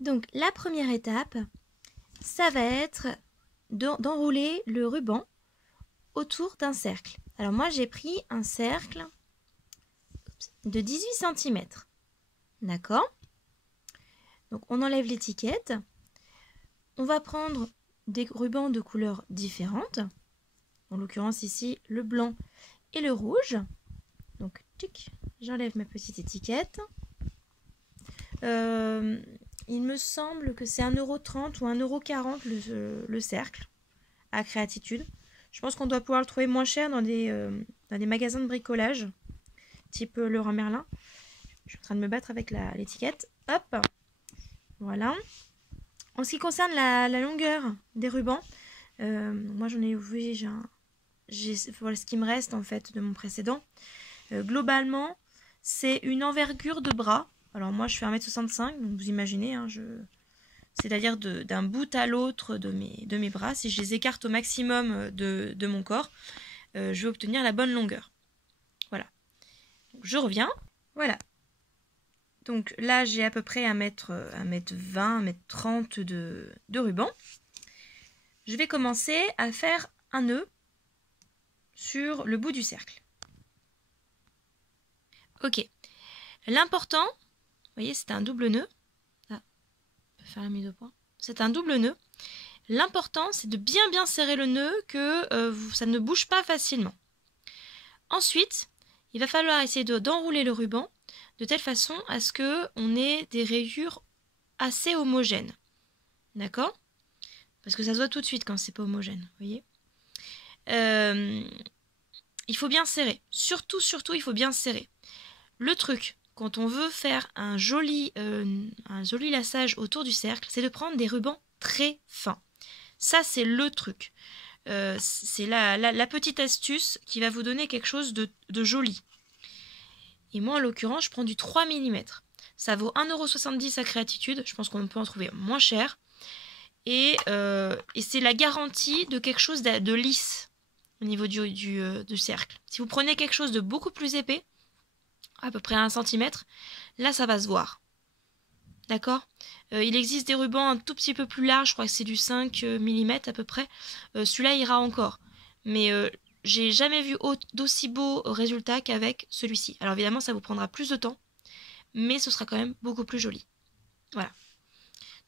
Donc la première étape, ça va être d'enrouler le ruban autour d'un cercle. Alors moi j'ai pris un cercle de 18 cm. D'accord? Donc on enlève l'étiquette. On va prendre des rubans de couleurs différentes. En l'occurrence ici le blanc et le rouge. Donc j'enlève ma petite étiquette. Il me semble que c'est 1,30 € ou 1,40 € le cercle à Créatitude. Je pense qu'on doit pouvoir le trouver moins cher dans des magasins de bricolage, type Leroy Merlin. Je suis en train de me battre avec l'étiquette. Hop, voilà. En ce qui concerne la longueur des rubans, moi j'en ai vu, voilà ce qui me reste en fait de mon précédent. Globalement, c'est une envergure de bras. Alors moi je fais 1,65 m, donc vous imaginez, hein, c'est-à-dire d'un bout à l'autre de mes bras, si je les écarte au maximum de mon corps, je vais obtenir la bonne longueur. Voilà. Donc, je reviens. Voilà. Donc là, j'ai à peu près 1,20 m, 1,30 m de ruban. Je vais commencer à faire un nœud sur le bout du cercle. Ok. L'important, vous voyez, c'est un double nœud. Ah, on peut faire la mise au point. C'est un double nœud. L'important, c'est de bien serrer le nœud, que ça ne bouge pas facilement. Ensuite, il va falloir essayer d'enrouler le ruban de telle façon à ce qu'on ait des rayures assez homogènes. D'accord? Parce que ça se voit tout de suite quand c'est pas homogène, vous voyez? Il faut bien serrer. Surtout, il faut bien serrer. Le truc, quand on veut faire un joli laçage autour du cercle, c'est de prendre des rubans très fins. Ça, c'est le truc. C'est la petite astuce qui va vous donner quelque chose de joli. Et moi, en l'occurrence, je prends du 3 mm. Ça vaut 1,70 € à Créatitude. Je pense qu'on peut en trouver moins cher. Et c'est la garantie de quelque chose de lisse au niveau du cercle. Si vous prenez quelque chose de beaucoup plus épais, à peu près 1 cm, là, ça va se voir. D'accord? Il existe des rubans un tout petit peu plus larges, je crois que c'est du 5 mm à peu près. Celui-là ira encore. Mais j'ai jamais vu d'aussi beaux résultats qu'avec celui-ci. Alors évidemment, ça vous prendra plus de temps, mais ce sera quand même beaucoup plus joli. Voilà.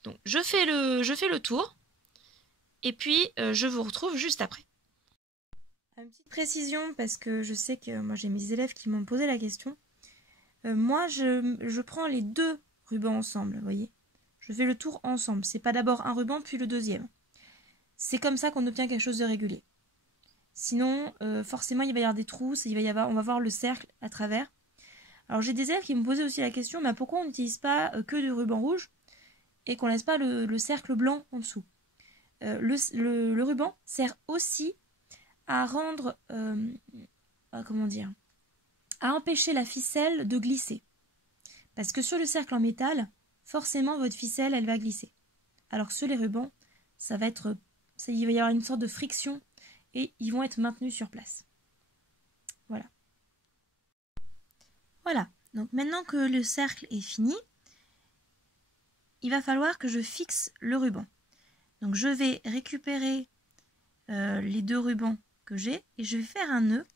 Donc je fais le tour, et puis je vous retrouve juste après. Une petite précision, parce que je sais que moi j'ai mes élèves qui m'ont posé la question. Moi, je prends les deux rubans ensemble, vous voyez. Je fais le tour ensemble. C'est pas d'abord un ruban, puis le deuxième. C'est comme ça qu'on obtient quelque chose de régulier. Sinon, forcément, il va y avoir des trous, on va voir le cercle à travers. Alors, j'ai des élèves qui me posaient aussi la question, mais pourquoi on n'utilise pas que du ruban rouge et qu'on laisse pas le cercle blanc en dessous? Le ruban sert aussi à rendre, comment dire, à empêcher la ficelle de glisser. Parce que sur le cercle en métal, forcément votre ficelle, elle va glisser. Alors que sur les rubans, il va y avoir une sorte de friction et ils vont être maintenus sur place. Voilà. Voilà. Donc maintenant que le cercle est fini, il va falloir que je fixe le ruban. Donc je vais récupérer les deux rubans que j'ai et je vais faire un nœud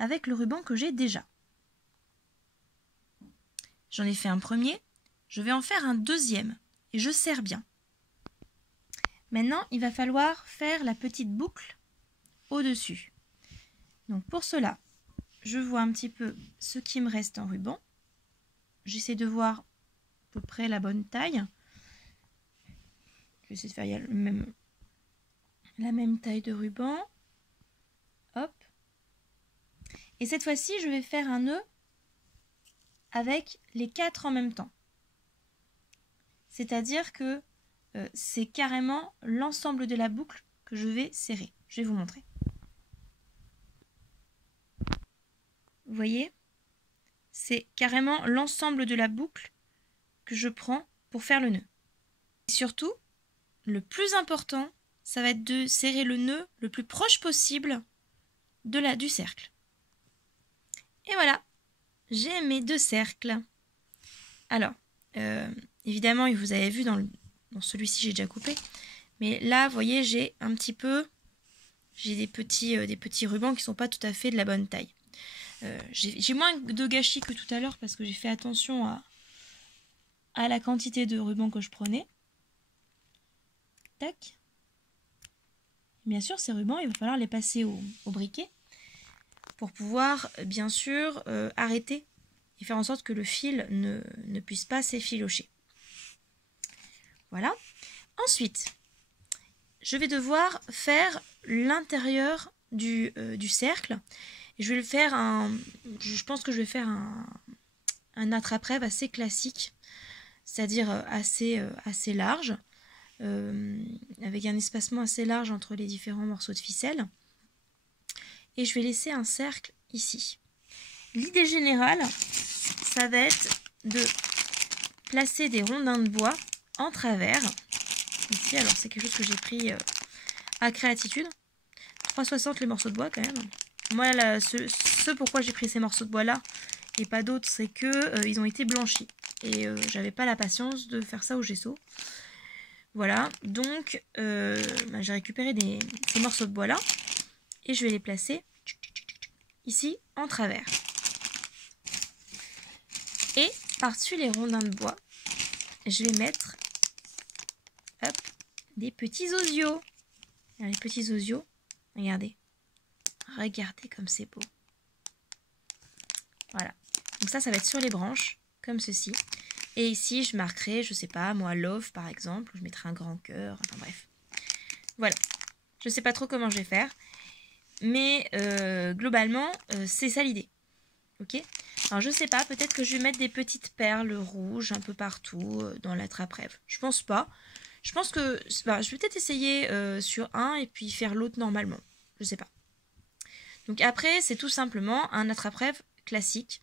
avec le ruban que j'ai déjà. J'en ai fait un premier, je vais en faire un deuxième et je serre bien. Maintenant, il va falloir faire la petite boucle au-dessus. Donc pour cela, je vois un petit peu ce qui me reste en ruban. J'essaie de voir à peu près la bonne taille. Je vais essayer de faire la même taille de ruban. Hop. Et cette fois-ci, je vais faire un nœud avec les 4 en même temps. C'est-à-dire que c'est carrément l'ensemble de la boucle que je vais serrer. Je vais vous montrer. Vous voyez? C'est carrément l'ensemble de la boucle que je prends pour faire le nœud. Et surtout, le plus important, ça va être de serrer le nœud le plus proche possible du cercle. Et voilà, j'ai mes deux cercles. Alors, évidemment, vous avez vu dans celui-ci, j'ai déjà coupé. Mais là, vous voyez, j'ai un petit peu... J'ai des petits rubans qui ne sont pas tout à fait de la bonne taille. J'ai moins de gâchis que tout à l'heure parce que j'ai fait attention à la quantité de rubans que je prenais. Tac. Bien sûr, ces rubans, il va falloir les passer au briquet pour pouvoir, bien sûr, arrêter et faire en sorte que le fil ne puisse pas s'effilocher. Voilà. Ensuite, je vais devoir faire l'intérieur du cercle. Et je vais le faire je pense que je vais faire un attrape-rêve assez classique, c'est-à-dire assez large, avec un espacement assez large entre les différents morceaux de ficelle. Et je vais laisser un cercle ici. L'idée générale, ça va être de placer des rondins de bois en travers. Ici, alors c'est quelque chose que j'ai pris à Créatitude. 3,60 les morceaux de bois quand même. Moi, ce pourquoi j'ai pris ces morceaux de bois là et pas d'autres, c'est que ils ont été blanchis. Et j'avais pas la patience de faire ça au gesso. Voilà, donc j'ai récupéré ces morceaux de bois là. Et je vais les placer ici en travers. Et par-dessus les rondins de bois, je vais mettre des petits osios. Alors, les petits osios, regardez. Regardez comme c'est beau. Voilà. Donc ça va être sur les branches, comme ceci. Et ici, je marquerai, je sais pas, moi, love par exemple. Je mettrai un grand cœur, enfin bref. Voilà. Je sais pas trop comment je vais faire. Mais globalement, c'est ça l'idée. Ok? Alors je sais pas, peut-être que je vais mettre des petites perles rouges un peu partout dans l'attrape-rêve. Je pense pas. Je pense que je vais peut-être essayer sur un et puis faire l'autre normalement. Je sais pas. Donc après, c'est tout simplement un attrape-rêve classique.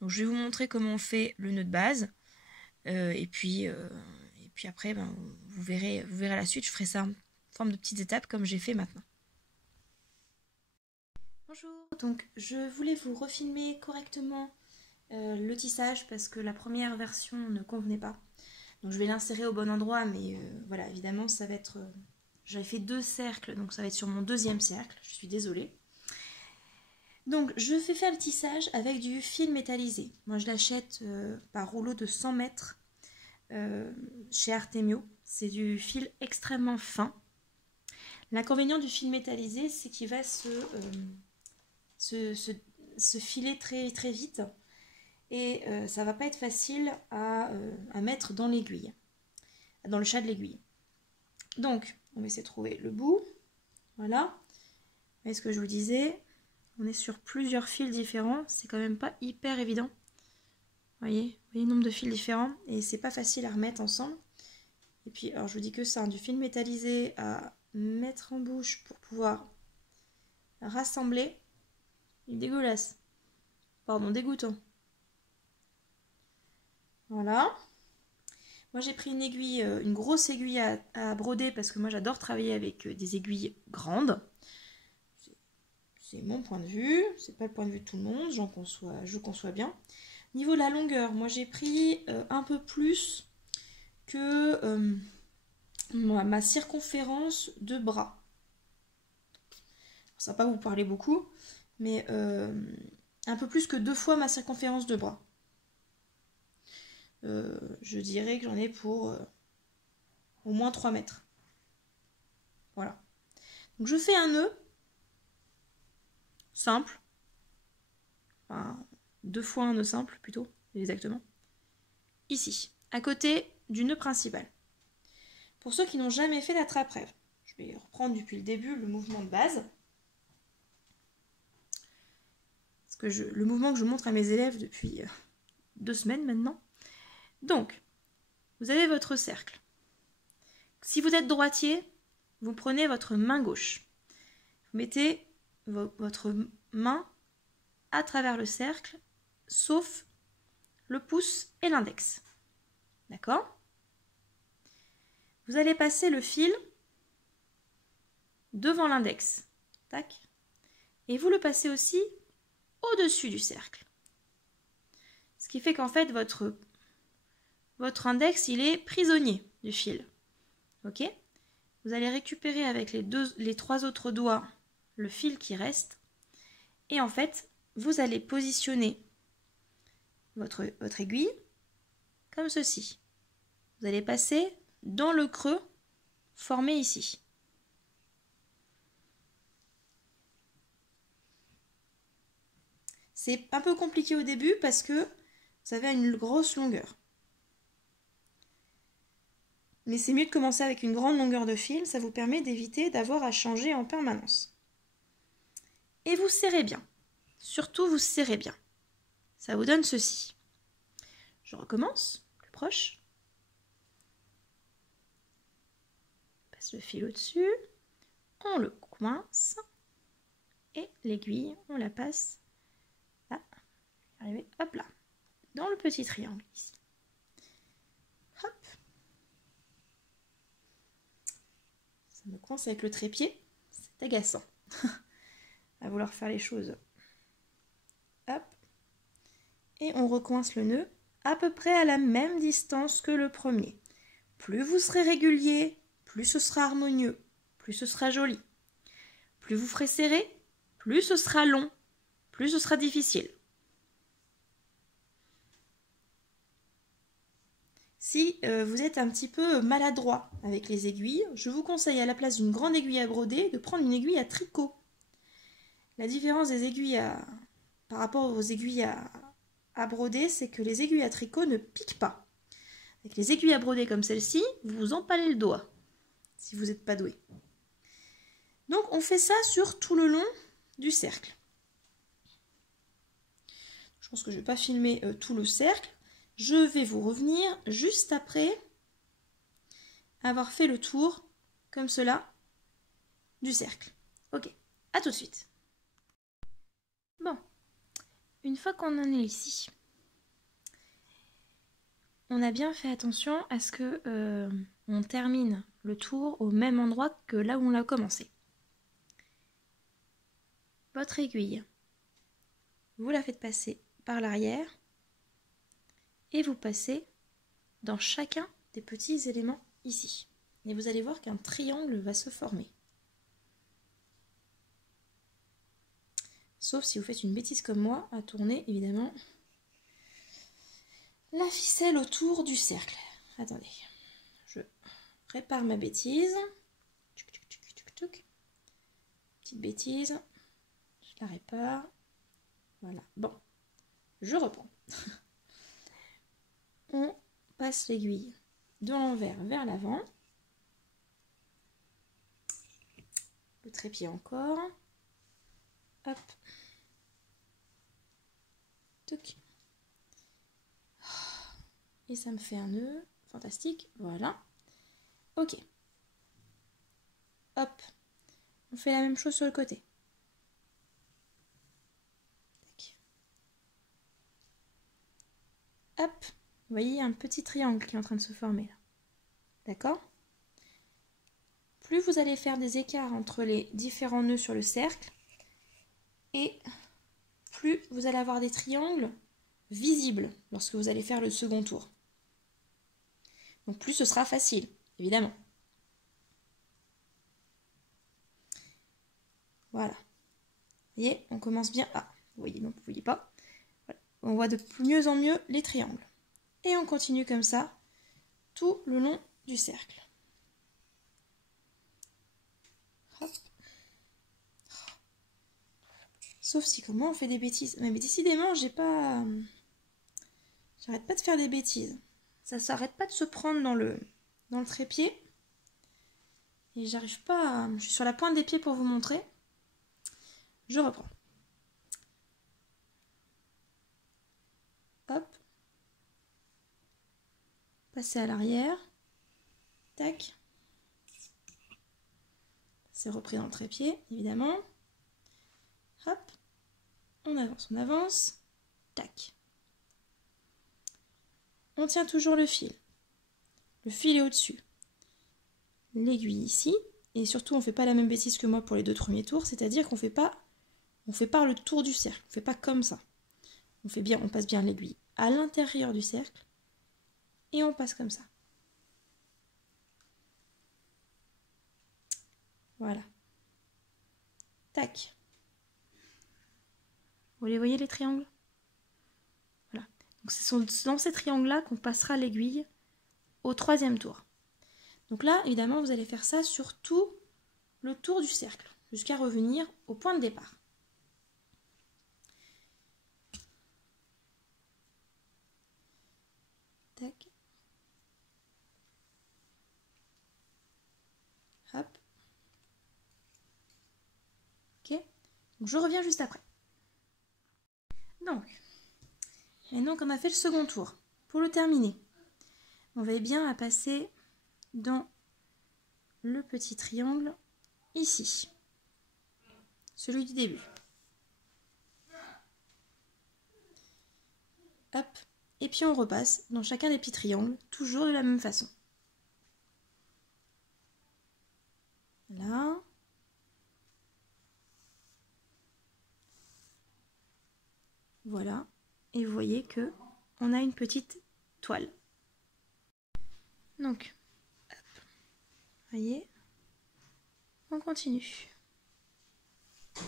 Donc je vais vous montrer comment on fait le nœud de base. Et puis après, vous verrez la suite. Je ferai ça en forme de petites étapes comme j'ai fait maintenant. Bonjour, donc je voulais vous refilmer correctement le tissage parce que la première version ne convenait pas. Donc je vais l'insérer au bon endroit, mais voilà, évidemment ça va être... j'avais fait 2 cercles, donc ça va être sur mon 2e cercle, je suis désolée. Donc je vais faire le tissage avec du fil métallisé. Moi je l'achète par rouleau de 100 mètres chez Artemio. C'est du fil extrêmement fin. L'inconvénient du fil métallisé, c'est qu'il va se filer très, très vite. Et ça va pas être facile à mettre dans l'aiguille, dans le chat de l'aiguille. Donc, on va essayer de trouver le bout. Voilà. Et ce que je vous disais, on est sur plusieurs fils différents. C'est quand même pas hyper évident. Vous voyez le nombre de fils différents. Et c'est pas facile à remettre ensemble. Et puis, alors je vous dis que ça, du fil métallisé à mettre en bouche pour pouvoir rassembler. Il est dégueulasse. Pardon, dégoûtant. Voilà. Moi j'ai pris une aiguille, une grosse aiguille à broder parce que moi j'adore travailler avec des aiguilles grandes. C'est mon point de vue, c'est pas le point de vue de tout le monde, je conçois bien. Niveau de la longueur, moi j'ai pris un peu plus que ma circonférence de bras. Ça va pas vous parler beaucoup, mais un peu plus que 2 fois ma circonférence de bras. Je dirais que j'en ai pour au moins 3 mètres. Voilà. Donc je fais un nœud simple. Enfin, 2 fois un nœud simple plutôt, exactement. Ici, à côté du nœud principal. Pour ceux qui n'ont jamais fait l'attrape-rêve, je vais reprendre depuis le début le mouvement de base. Parce que le mouvement que je montre à mes élèves depuis 2 semaines maintenant. Donc, vous avez votre cercle. Si vous êtes droitier, vous prenez votre main gauche. Vous mettez votre main à travers le cercle, sauf le pouce et l'index. D'accord? Vous allez passer le fil devant l'index. Tac. Et vous le passez aussi au-dessus du cercle. Ce qui fait qu'en fait, votre votre index, il est prisonnier du fil. Ok? Vous allez récupérer avec les 3 autres doigts le fil qui reste. Et en fait, vous allez positionner votre aiguille comme ceci. Vous allez passer dans le creux formé ici. C'est un peu compliqué au début parce que vous avez une grosse longueur. Mais c'est mieux de commencer avec une grande longueur de fil, ça vous permet d'éviter d'avoir à changer en permanence. Et vous serrez bien. Surtout, vous serrez bien. Ça vous donne ceci. Je recommence, plus proche. On passe le fil au-dessus. On le coince. Et l'aiguille, on la passe là. Arriver, hop là. Dans le petit triangle ici. Hop. Ça me coince avec le trépied. C'est agaçant. À vouloir faire les choses. Hop. Et on recoince le nœud à peu près à la même distance que le premier. Plus vous serez régulier, plus ce sera harmonieux, plus ce sera joli. Plus vous ferez serrer, plus ce sera long, plus ce sera difficile. Si vous êtes un petit peu maladroit avec les aiguilles, je vous conseille à la place d'une grande aiguille à broder de prendre une aiguille à tricot. La différence des aiguilles par rapport aux aiguilles à broder, c'est que les aiguilles à tricot ne piquent pas. Avec les aiguilles à broder comme celle-ci, vous vous empalez le doigt, si vous n'êtes pas doué. Donc on fait ça sur tout le long du cercle. Je pense que je ne vais pas filmer tout le cercle. Je vais vous revenir juste après avoir fait le tour, comme cela, du cercle. Ok, à tout de suite. Bon, une fois qu'on en est ici, on a bien fait attention à ce que on termine le tour au même endroit que là où on l'a commencé. Votre aiguille, vous la faites passer par l'arrière et vous passez dans chacun des petits éléments ici. Et vous allez voir qu'un triangle va se former. Sauf si vous faites une bêtise comme moi, à tourner évidemment la ficelle autour du cercle. Attendez, je répare ma bêtise. Petite bêtise, je la répare. Voilà, bon, je reprends. On passe l'aiguille de l'envers vers l'avant. Le trépied encore. Hop. Touc. Et ça me fait un nœud. Fantastique. Voilà. Ok. Hop. On fait la même chose sur le côté. Tac. Hop. Vous voyez, il y a un petit triangle qui est en train de se former là. D'accord ? Plus vous allez faire des écarts entre les différents nœuds sur le cercle, et plus vous allez avoir des triangles visibles lorsque vous allez faire le second tour. Donc plus ce sera facile, évidemment. Voilà. Vous voyez, on commence bien. Ah, vous voyez, non, vous ne voyez pas. Voilà. On voit de mieux en mieux les triangles. Et on continue comme ça tout le long du cercle. Hop. Sauf si comme moi on fait des bêtises. Mais décidément, j'arrête pas de faire des bêtises. Ça s'arrête pas de se prendre dans le trépied. Et j'arrive pas à... Je suis sur la pointe des pieds pour vous montrer. Je reprends. Hop. Passer à l'arrière. Tac. C'est repris dans le trépied, évidemment. Hop. On avance. Tac. On tient toujours le fil. Le fil est au-dessus. L'aiguille ici. Et surtout, on ne fait pas la même bêtise que moi pour les 2 premiers tours. C'est-à-dire qu'on fait pas le tour du cercle. On ne fait pas comme ça. On passe bien l'aiguille à l'intérieur du cercle. et on passe comme ça. Voilà. Tac. Vous les voyez les triangles? Voilà. Donc ce sont dans ces triangles-là qu'on passera l'aiguille au troisième tour. Donc là, évidemment, vous allez faire ça sur tout le tour du cercle, jusqu'à revenir au point de départ. Tac. Hop. Ok. Donc je reviens juste après. Donc, maintenant qu'on a fait le second tour, pour le terminer, on va bien à passer dans le petit triangle ici, celui du début. Hop, et puis on repasse dans chacun des petits triangles, toujours de la même façon. Là. Voilà, et vous voyez que on a une petite toile. Donc, hop, voyez, on continue. Hop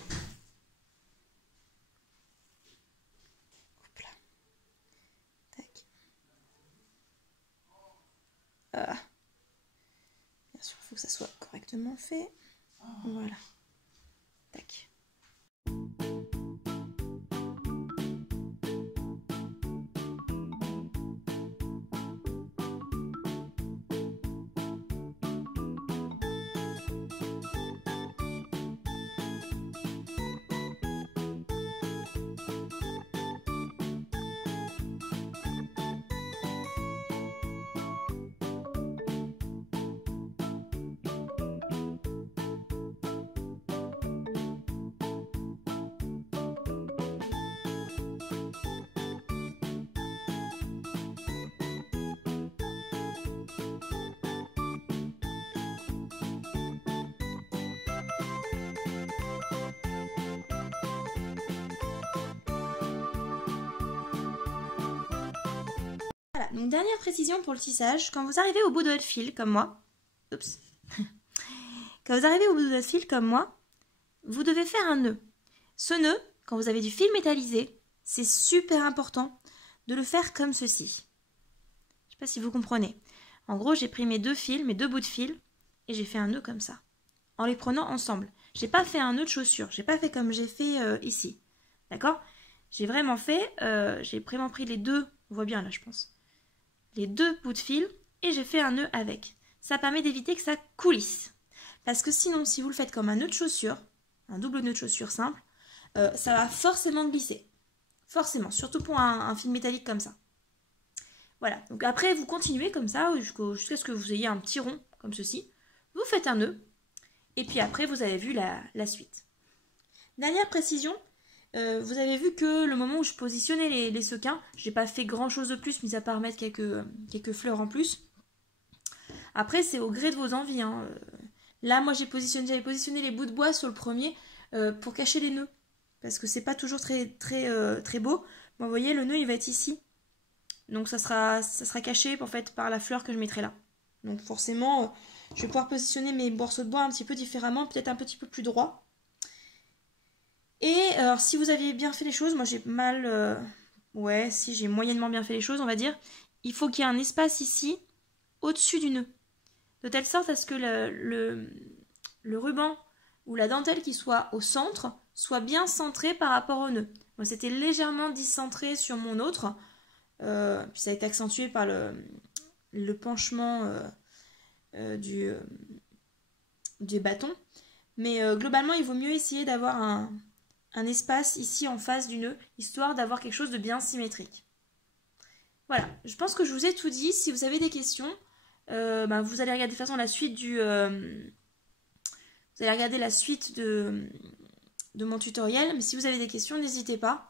là. Tac. Ah. Bien sûr, il faut que ça soit correctement fait. Voilà. Tac. Voilà, donc dernière précision pour le tissage, quand vous arrivez au bout de votre fil, comme moi, oups, quand vous arrivez au bout de votre fil, comme moi, vous devez faire un nœud. Ce nœud, quand vous avez du fil métallisé, c'est super important de le faire comme ceci. Je ne sais pas si vous comprenez. En gros, j'ai pris mes deux fils, mes deux bouts de fil, et j'ai fait un nœud comme ça, en les prenant ensemble. J'ai pas fait un nœud de chaussure, j'ai pas fait comme j'ai fait ici, d'accord? J'ai vraiment fait, j'ai vraiment pris les deux, on voit bien là je pense, les deux bouts de fil et j'ai fait un nœud avec. Ça permet d'éviter que ça coulisse. Parce que sinon, si vous le faites comme un nœud de chaussure, un double nœud de chaussure simple, ça va forcément glisser. Forcément, surtout pour un fil métallique comme ça. Voilà, donc après vous continuez comme ça jusqu'à ce que vous ayez un petit rond comme ceci. Vous faites un nœud et puis après vous avez vu la suite. Dernière précision, vous avez vu que le moment où je positionnais les sequins, j'ai pas fait grand chose de plus, mis à part mettre quelques fleurs en plus. Après, c'est au gré de vos envies. Hein. Là, moi, j'avais positionné les bouts de bois sur le premier pour cacher les nœuds. Parce que c'est pas toujours très beau. Bon, vous voyez, le nœud, il va être ici. Donc, ça sera caché en fait par la fleur que je mettrai là. Donc, forcément, je vais pouvoir positionner mes morceaux de bois un petit peu différemment, peut-être un petit peu plus droit. Et alors, si vous aviez bien fait les choses, moi j'ai mal... ouais, si j'ai moyennement bien fait les choses, on va dire. Il faut qu'il y ait un espace ici, au-dessus du nœud. De telle sorte à ce que le ruban ou la dentelle qui soit au centre soit bien centré par rapport au nœud. Moi, c'était légèrement discentré sur mon autre. Puis ça a été accentué par le penchement du bâton. Mais globalement, il vaut mieux essayer d'avoir un espace ici en face du nœud, histoire d'avoir quelque chose de bien symétrique. Voilà, je pense que je vous ai tout dit. Si vous avez des questions, vous allez regarder de toute façon la suite vous allez regarder la suite de mon tutoriel. Mais si vous avez des questions, n'hésitez pas.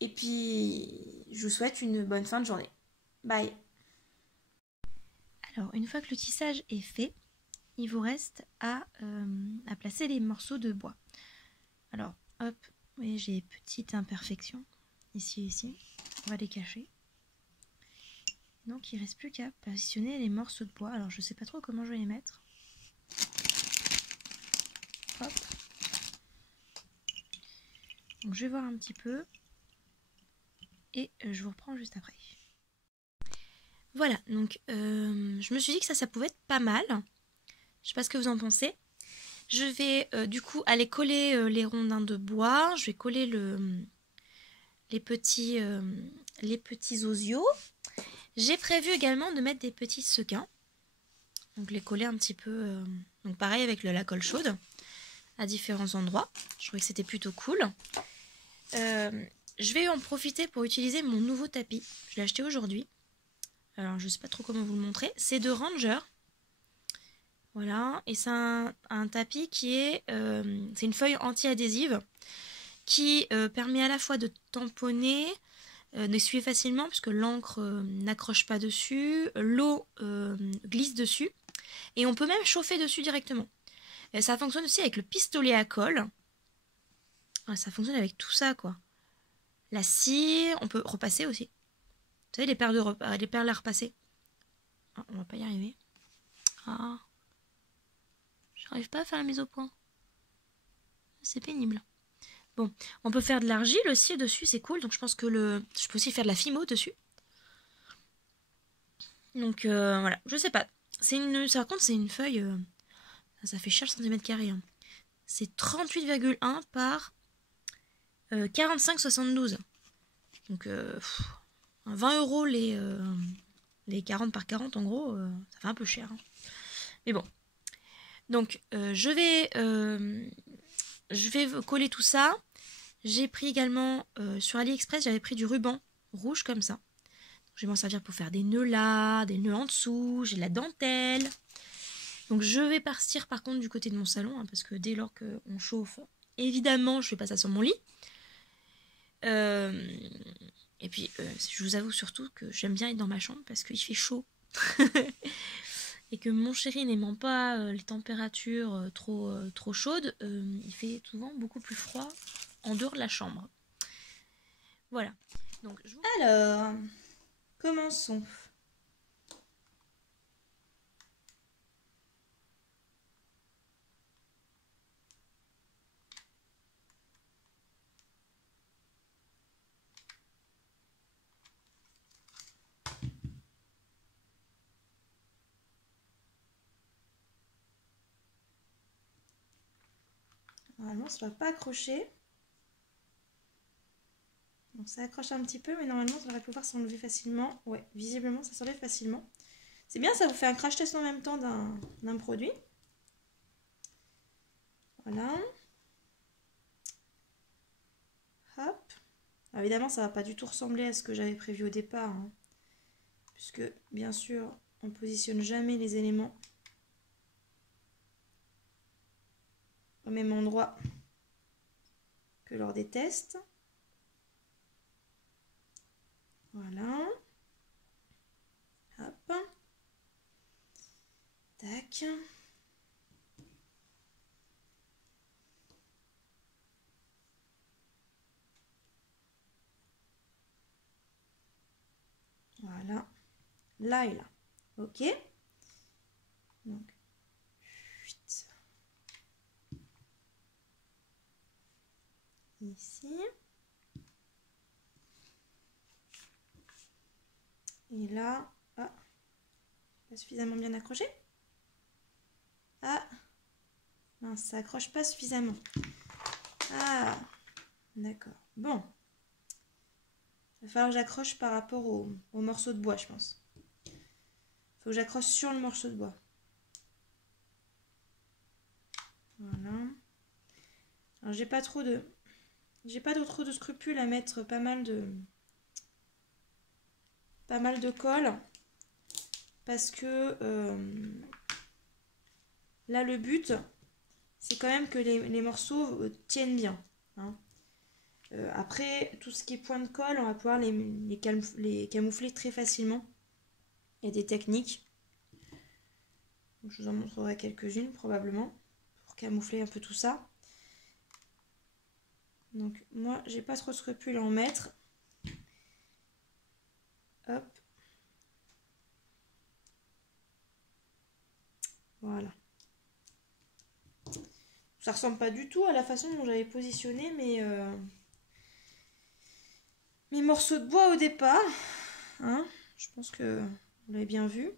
Et puis, je vous souhaite une bonne fin de journée. Bye. Alors, une fois que le tissage est fait, il vous reste à placer les morceaux de bois. Alors, hop, vous voyez, j'ai petite imperfection ici et ici. On va les cacher. Donc il ne reste plus qu'à positionner les morceaux de bois. Alors je ne sais pas trop comment je vais les mettre. Hop. Donc je vais voir un petit peu. Et je vous reprends juste après. Voilà, donc je me suis dit que ça pouvait être pas mal. Je sais pas ce que vous en pensez. Je vais du coup aller coller les rondins de bois. Je vais coller les petits osios. J'ai prévu également de mettre des petits sequins. Donc les coller un petit peu. Donc pareil avec la colle chaude à différents endroits. Je trouvais que c'était plutôt cool. Je vais en profiter pour utiliser mon nouveau tapis. Je l'ai acheté aujourd'hui. Alors je sais pas trop comment vous le montrer. C'est de Ranger. Voilà, et c'est un tapis qui est, c'est une feuille anti-adhésive qui permet à la fois de tamponner, d'essuyer facilement puisque l'encre n'accroche pas dessus, l'eau glisse dessus et on peut même chauffer dessus directement. Et ça fonctionne aussi avec le pistolet à colle. Ouais, ça fonctionne avec tout ça quoi. La scie, on peut repasser aussi. Vous savez les perles à repasser. Ah, on va pas y arriver. Ah. J'arrive pas à faire la mise au point. C'est pénible. Bon, on peut faire de l'argile aussi dessus, c'est cool. Donc je pense que je peux aussi faire de la fimo dessus. Donc voilà, je sais pas. Par contre, c'est une feuille. Ça fait cher le centimètre carré. Hein. C'est 38,1 par 45,72. Donc 20 € les 40 par 40 en gros, ça fait un peu cher. Hein. Mais bon. Donc je vais coller tout ça. J'ai pris également sur AliExpress, j'avais pris du ruban rouge comme ça. Je vais m'en servir pour faire des nœuds là, des nœuds en dessous, j'ai de la dentelle. Donc je vais partir par contre du côté de mon salon, hein, parce que dès lors qu'on chauffe, évidemment je fais pas ça sur mon lit. Et puis je vous avoue surtout que j'aime bien être dans ma chambre parce qu'il fait chaud. Et que mon chéri n'aimant pas les températures trop chaudes, il fait souvent beaucoup plus froid en dehors de la chambre. Voilà. Donc, alors, commençons. Normalement, ça ne va pas accrocher. Donc, ça accroche un petit peu, mais normalement, ça devrait pouvoir s'enlever facilement. Ouais, visiblement, ça s'enlève facilement. C'est bien, ça vous fait un crash test en même temps d'un produit. Voilà. Hop. Alors, évidemment, ça ne va pas du tout ressembler à ce que j'avais prévu au départ. Hein, puisque, bien sûr, on ne positionne jamais les éléments au même endroit que lors des tests. Voilà. Hop. Tac. Voilà. Là et là. Ok. Donc, 8. Ici. Et là, ah, pas suffisamment bien accroché. Ah, mince, ça accroche pas suffisamment. Ah, d'accord. Bon. Il va falloir que j'accroche par rapport au morceau de bois, je pense. Il faut que j'accroche sur le morceau de bois. Voilà. Alors, j'ai pas trop de scrupules à mettre pas mal de colle. Parce que là, le but, c'est quand même que les morceaux tiennent bien. Hein. Après, tout ce qui est point de colle, on va pouvoir les camoufler très facilement. Il y a des techniques. Je vous en montrerai quelques-unes probablement pour camoufler un peu tout ça. Donc moi, j'ai pas trop de scrupules à en mettre. Hop. Ça ressemble pas du tout à la façon dont j'avais positionné mes morceaux de bois au départ. Hein, je pense que vous l'avez bien vu.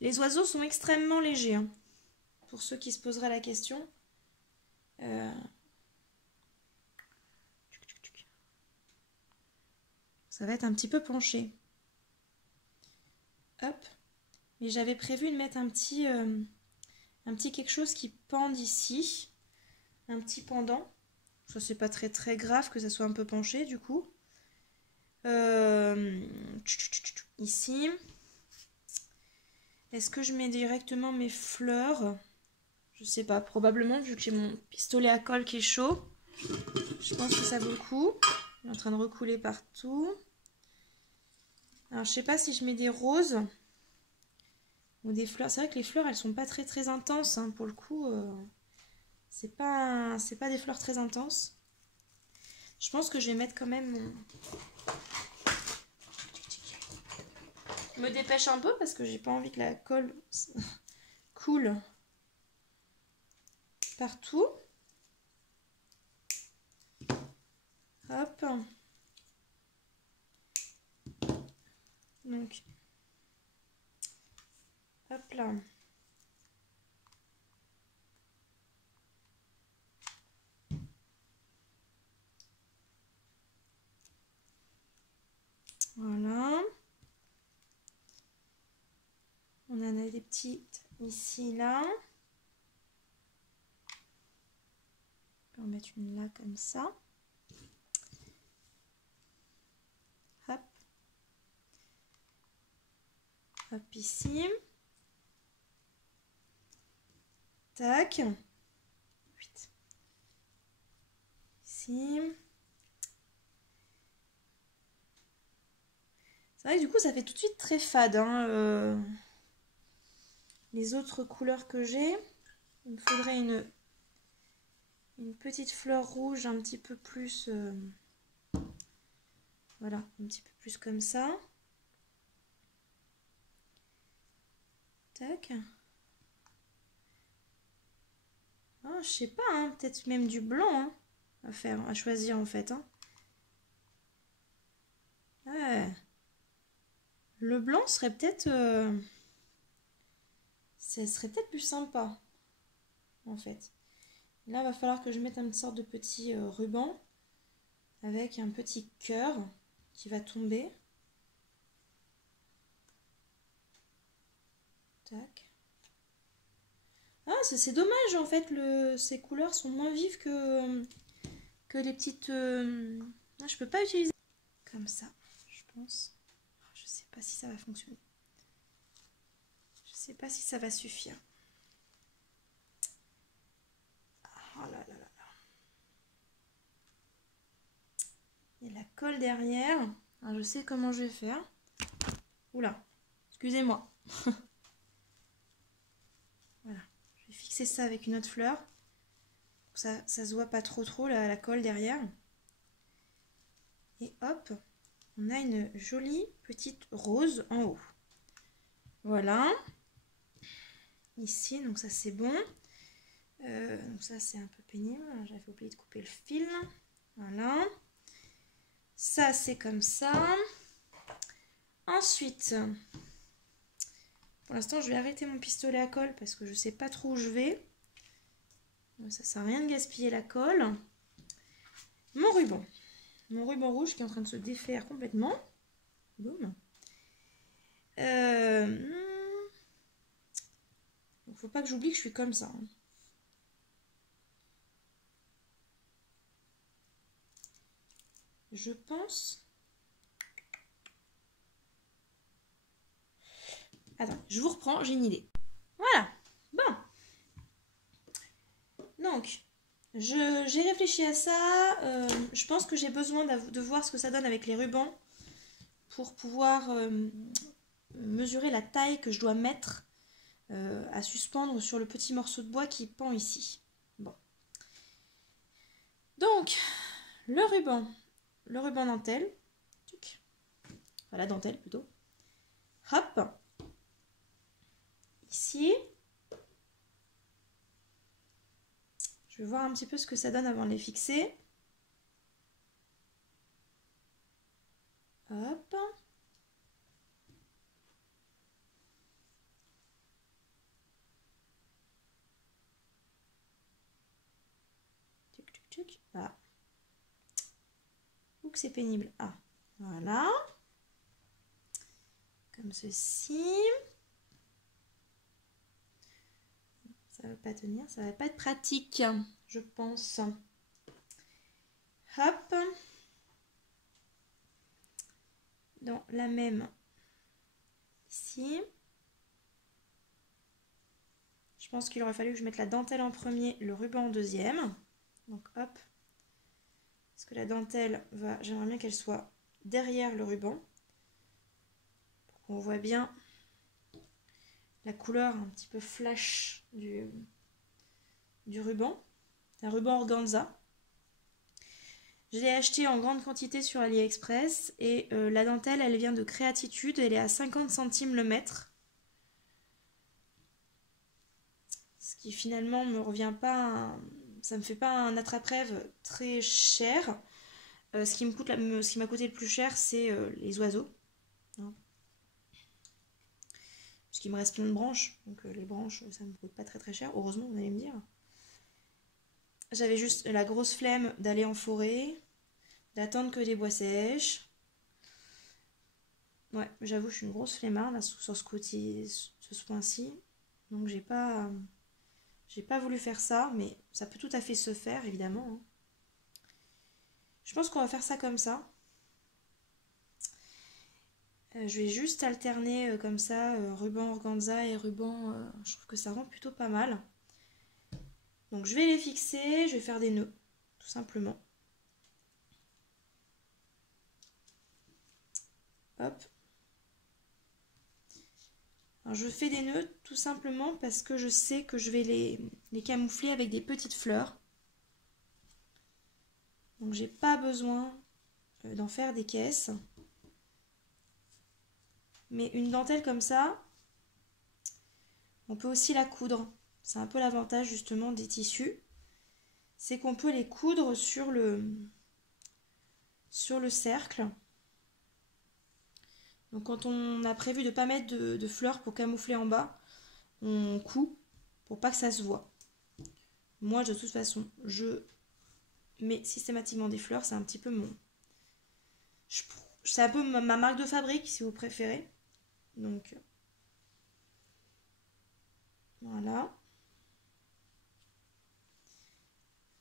Les oiseaux sont extrêmement légers, hein, pour ceux qui se poseraient la question. Ça va être un petit peu penché. Hop. Mais j'avais prévu de mettre un petit quelque chose qui pende ici. Un petit pendant. Ça, c'est pas très très grave que ça soit un peu penché du coup. Ici. Est-ce que je mets directement mes fleurs? Je sais pas, probablement vu que j'ai mon pistolet à colle qui est chaud. Je pense que ça vaut le coup. Il est en train de recouler partout. Alors je sais pas si je mets des roses ou des fleurs. C'est vrai que les fleurs elles sont pas très très intenses, hein, pour le coup. C'est pas des fleurs très intenses. Je pense que je vais mettre quand même mon... Je me dépêche un peu parce que j'ai pas envie que la colle coule partout. Hop. Donc, hop là. Voilà. On en a des petites ici, là. On peut en mettre une là comme ça. Hop. Hop ici. Tac. 8. Ici. C'est vrai que du coup ça fait tout de suite très fade, hein, les autres couleurs que j'ai. Il me faudrait une petite fleur rouge un petit peu plus... voilà, un petit peu plus comme ça. Tac. Ah, je sais pas, hein, peut-être même du blanc, hein, à choisir en fait. Hein. Ouais. Le blanc serait peut-être... ça serait peut-être plus sympa, en fait. Là, il va falloir que je mette une sorte de petit ruban avec un petit cœur qui va tomber. Tac. Ah, c'est dommage, en fait, ces couleurs sont moins vives que les petites... Ah, je peux pas utiliser comme ça, je pense. Je sais pas si ça va fonctionner. Je sais pas si ça va suffire. Oh là là là là. Il y a la colle derrière. Alors, je sais comment je vais faire. Oula, excusez-moi. Voilà, je vais fixer ça avec une autre fleur. Pour que ça se voit pas trop la colle derrière. Et hop, on a une jolie petite rose en haut. Voilà. Ici, donc ça c'est bon. Donc ça c'est un peu pénible. J'avais oublié de couper le fil. Voilà. Ça c'est comme ça. Ensuite, pour l'instant je vais arrêter mon pistolet à colle parce que je sais pas trop où je vais. Ça sert à rien de gaspiller la colle. Mon ruban. Mon ruban rouge qui est en train de se défaire complètement. Boum. Donc faut pas que j'oublie que je suis comme ça. Hein. Je pense... Attends, je vous reprends, j'ai une idée. Voilà, bon. Donc, j'ai réfléchi à ça. Je pense que j'ai besoin de voir ce que ça donne avec les rubans pour pouvoir mesurer la taille que je dois mettre à suspendre sur le petit morceau de bois qui pend ici. Bon. Donc, le ruban, le ruban dentelle. Enfin, la dentelle plutôt. Hop. Ici. Je vais voir un petit peu ce que ça donne avant de les fixer. Hop. Ah. Ou que c'est pénible. Ah, voilà. Comme ceci. Ça va pas tenir, ça va pas être pratique, je pense. Hop. Dans la même ici. Je pense qu'il aurait fallu que je mette la dentelle en premier, le ruban en deuxième. Donc hop. Parce que la dentelle va, j'aimerais bien qu'elle soit derrière le ruban. Pour qu'on voit bien la couleur un petit peu flash du ruban. C'est un ruban organza. Je l'ai acheté en grande quantité sur AliExpress et la dentelle, elle vient de Créatitude, elle est à 50 centimes le mètre. Ce qui finalement me revient pas, ça me fait pas un attrape-rêve très cher. Ce qui m'a coûté le plus cher, c'est les oiseaux. Hein. Parce qu'il me reste plein de branches, donc les branches, ça me coûte pas très cher. Heureusement, vous allez me dire. J'avais juste la grosse flemme d'aller en forêt, d'attendre que des bois sèches. Ouais, j'avoue, je suis une grosse flemmarde là, sur ce point-ci. Donc j'ai pas voulu faire ça, mais ça peut tout à fait se faire, évidemment. Hein. Je pense qu'on va faire ça comme ça. Je vais juste alterner comme ça, ruban organza et ruban... je trouve que ça rend plutôt pas mal. Donc je vais les fixer, je vais faire des nœuds, tout simplement. Hop. Alors je fais des nœuds tout simplement parce que je sais que je vais les camoufler avec des petites fleurs. Donc j'ai pas besoin d'en faire des caisses. Mais une dentelle comme ça, on peut aussi la coudre. C'est un peu l'avantage justement des tissus. C'est qu'on peut les coudre sur le cercle. Donc quand on a prévu de ne pas mettre de fleurs pour camoufler en bas, on coud pour pas que ça se voit. Moi de toute façon, je mets systématiquement des fleurs, c'est un petit peu c'est un peu ma marque de fabrique si vous préférez. Donc voilà.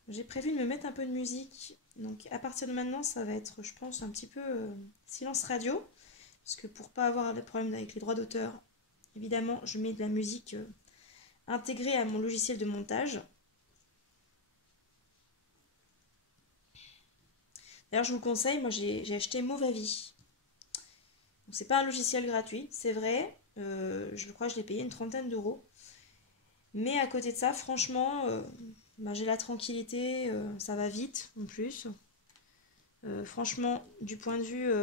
J'ai prévu de me mettre un peu de musique. Donc à partir de maintenant, ça va être, je pense, un petit peu silence radio. Parce que pour pas avoir de problème avec les droits d'auteur, évidemment, je mets de la musique intégrée à mon logiciel de montage. D'ailleurs, je vous conseille, moi j'ai acheté Movavi. C'est pas un logiciel gratuit, c'est vrai. Je crois que je l'ai payé une 30aine d'euros. Mais à côté de ça, franchement, j'ai la tranquillité, ça va vite en plus. Franchement, du point de vue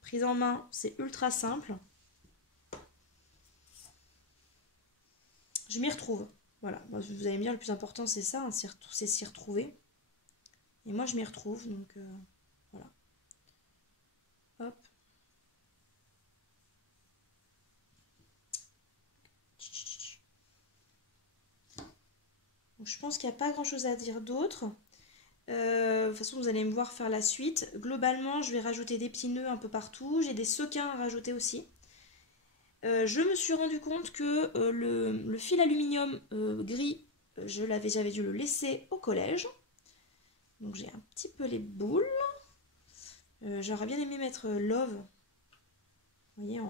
prise en main, c'est ultra simple. Je m'y retrouve. Voilà, vous allez me dire, le plus important c'est ça, hein, c'est s'y retrouver. Et moi je m'y retrouve, donc voilà. Hop. Donc, je pense qu'il n'y a pas grand chose à dire d'autre. De toute façon, vous allez me voir faire la suite. Globalement, je vais rajouter des petits nœuds un peu partout. J'ai des sequins à rajouter aussi. Je me suis rendu compte que le fil aluminium gris, j'avais dû le laisser au collège. Donc j'ai un petit peu les boules. J'aurais bien aimé mettre Love, vous voyez,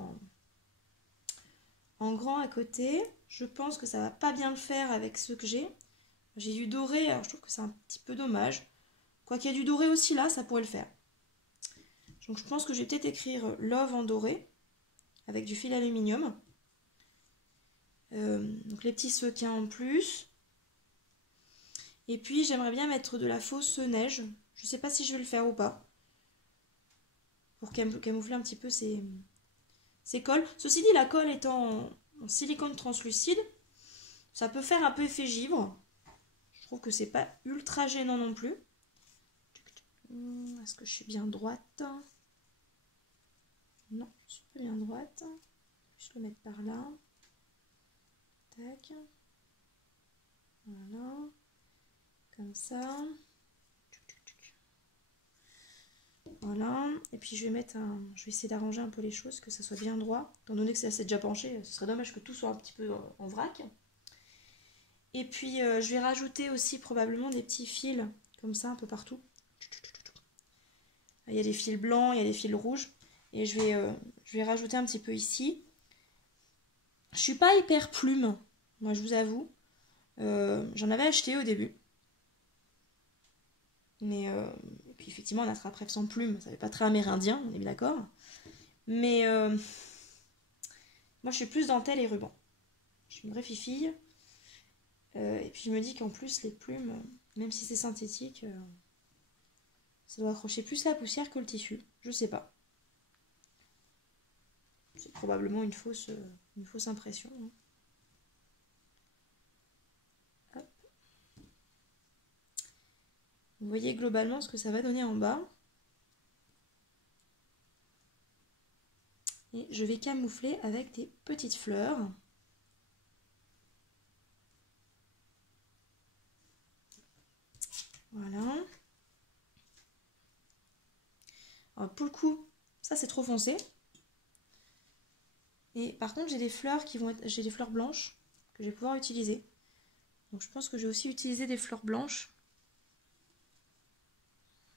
en grand à côté. Je pense que ça va pas bien le faire avec ceux que j'ai. J'ai du doré, alors je trouve que c'est un petit peu dommage. Quoi qu'il y ait du doré aussi là, ça pourrait le faire. Donc je pense que je vais peut-être écrire Love en doré, avec du fil aluminium. Donc les petits sequins en plus. Et puis j'aimerais bien mettre de la fausse neige. Je sais pas si je vais le faire ou pas. pour camoufler un petit peu ces cols. Ceci dit, la colle étant en silicone translucide, ça peut faire un peu effet givre. Je trouve que c'est pas ultra gênant non plus. Est-ce que je suis bien droite? Non, je suis pas bien droite. Je vais le mettre par là. Tac. Voilà. Comme ça. Voilà. Et puis je vais essayer d'arranger un peu les choses, que ça soit bien droit. Étant donné que c'est assez déjà penché, ce serait dommage que tout soit un petit peu en vrac. Et puis je vais rajouter aussi probablement des petits fils comme ça un peu partout. Il y a des fils blancs, il y a des fils rouges. Et je vais rajouter un petit peu ici. Je suis pas hyper plume, moi je vous avoue. J'en avais acheté au début. Mais et puis effectivement, un attrape-rêve sans plume, ça fait pas très amérindien, on est bien d'accord. Mais moi je suis plus dentelle et ruban. Je suis une vraie fifille. Et puis je me dis qu'en plus les plumes, même si c'est synthétique, ça doit accrocher plus la poussière que le tissu. Je sais pas. C'est probablement une fausse impression. Hop. Vous voyez globalement ce que ça va donner en bas. Et je vais camoufler avec des petites fleurs. Voilà. Alors pour le coup, ça c'est trop foncé. Et par contre, j'ai des fleurs j'ai des fleurs blanches que je vais pouvoir utiliser. Donc je pense que je vais aussi utiliser des fleurs blanches.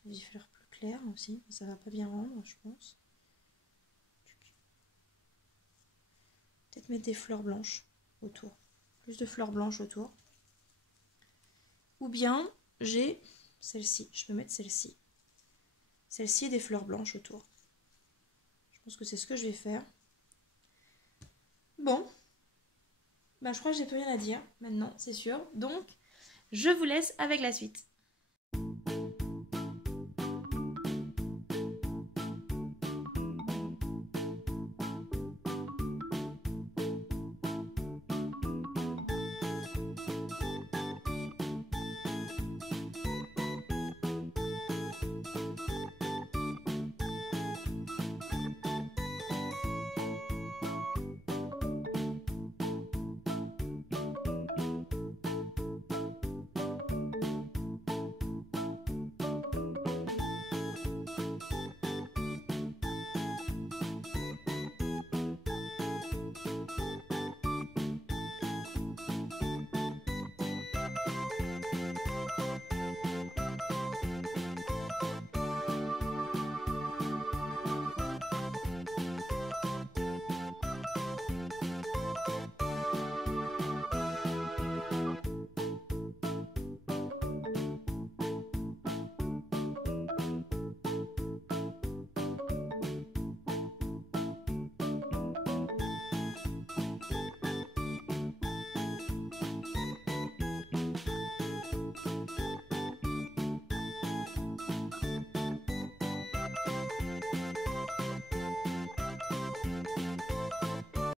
Des fleurs plus claires aussi, mais ça va pas bien rendre, je pense. Peut-être mettre des fleurs blanches autour. Plus de fleurs blanches autour. Ou bien j'ai celle-ci. Je peux mettre celle-ci. Celle-ci et des fleurs blanches autour. Je pense que c'est ce que je vais faire. Bon. Ben, je crois que j'ai plus rien à dire maintenant, c'est sûr. Donc, je vous laisse avec la suite.